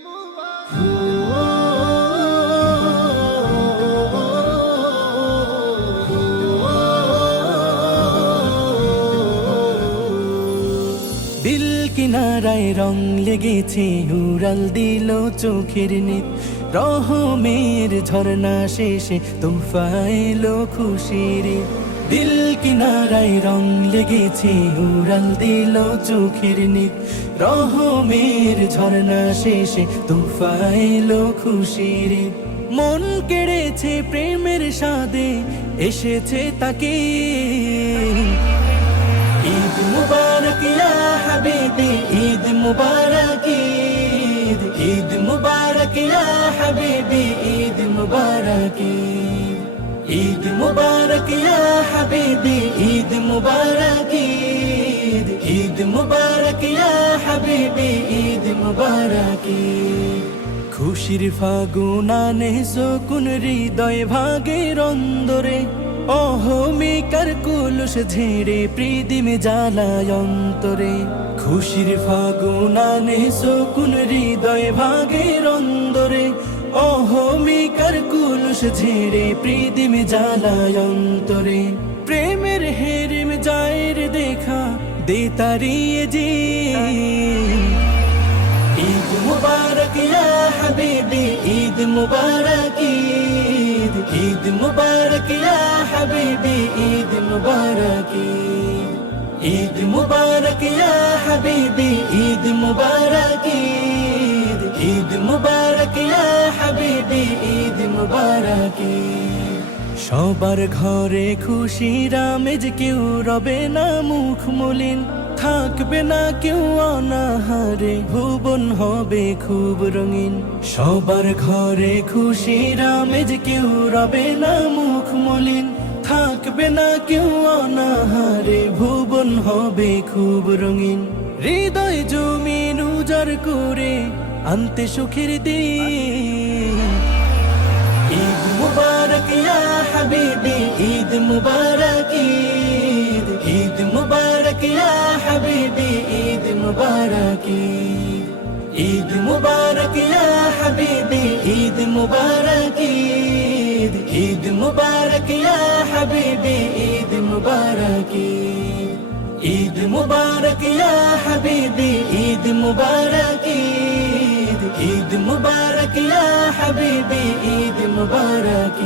দিল কিনারায় রং লেগেছে উড়াল দিল চোখের নিত রহমের ঝর্ণা শেষে তোফা এলো খুশির। দিল কিনারায় রং লেগেছে উড়াল দিল চোখের নিত রহমের ঝর্ণা শেষে তোফা এলো খুশির। মন কেড়েছে প্রেমের স্বাদে এসেছে তাকে ঈদ মুবারক ইয়া হাবিবি ঈদ মুবারক ঈদ ঈদ মুবারক ইয়া হাবিবি ঈদ মুবারক ঈদ মুবারক ইয়া হাবিবি ঈদ মুবারক ঈদ ঈদ মুবারক ইয়া হাবিবি ঈদ মুবারক। খুশির ফাগুন আনে সুকুন হৃদয় ভাগের অন্দরে অহমিকার কুলুষ ঝেড়ে প্রীতিমে জ্বালায় অন্তরে। খুশির ফাগুন আনে সুকুন হৃদয় ভাগের অন্দরে অহমিকার কুলুষ ঝেড়ে প্রীতিমে জ্বালায় অন্তরে। প্রেমের হেরিম জায়ের দেখা দে তারিয়ে যে ঈদ মুবারক ইয়া হাবিবি ঈদ মুবারক ঈদ ঈদ মুবারক ইয়া হাবিবি ঈদ মুবারক ঈদ মুবারক ইয়া হাবিবি ঈদ মুবারক ঈদ ঈদ মুবারক ইয়া হাবিবি ঈদ মুবারক। সবার ঘরে খুশির আমেজ কেউ রবে না মুখ মলিন থাকবে না কেউ অনাহারে ভুবন হবে খুব রঙিন। সবার ঘরে খুশির আমেজ কেউ রবে না মুখ মলিন থাকবে না কেউ অনাহারে ভুবন হবে খুব রঙিন। হৃদয় জমিন উজাড় করে আনতে সুখের দিন ঈদ মুবারক ইয়া হাবিবি ঈদ মুবারক ঈদ ঈদ মুবারক ইয়া হাবিবি ঈদ মুবারক ঈদ মুবারক ইয়া হাবিবি ঈদ মুবারক ঈদ ঈদ মুবারক ইয়া হাবিবি ঈদ মুবারক ঈদ মুবারক ইয়া হাবিবি ঈদ মুবারক ঈদ ঈদ মুবারক ইয়া হাবিবি ঈদ মুবারক।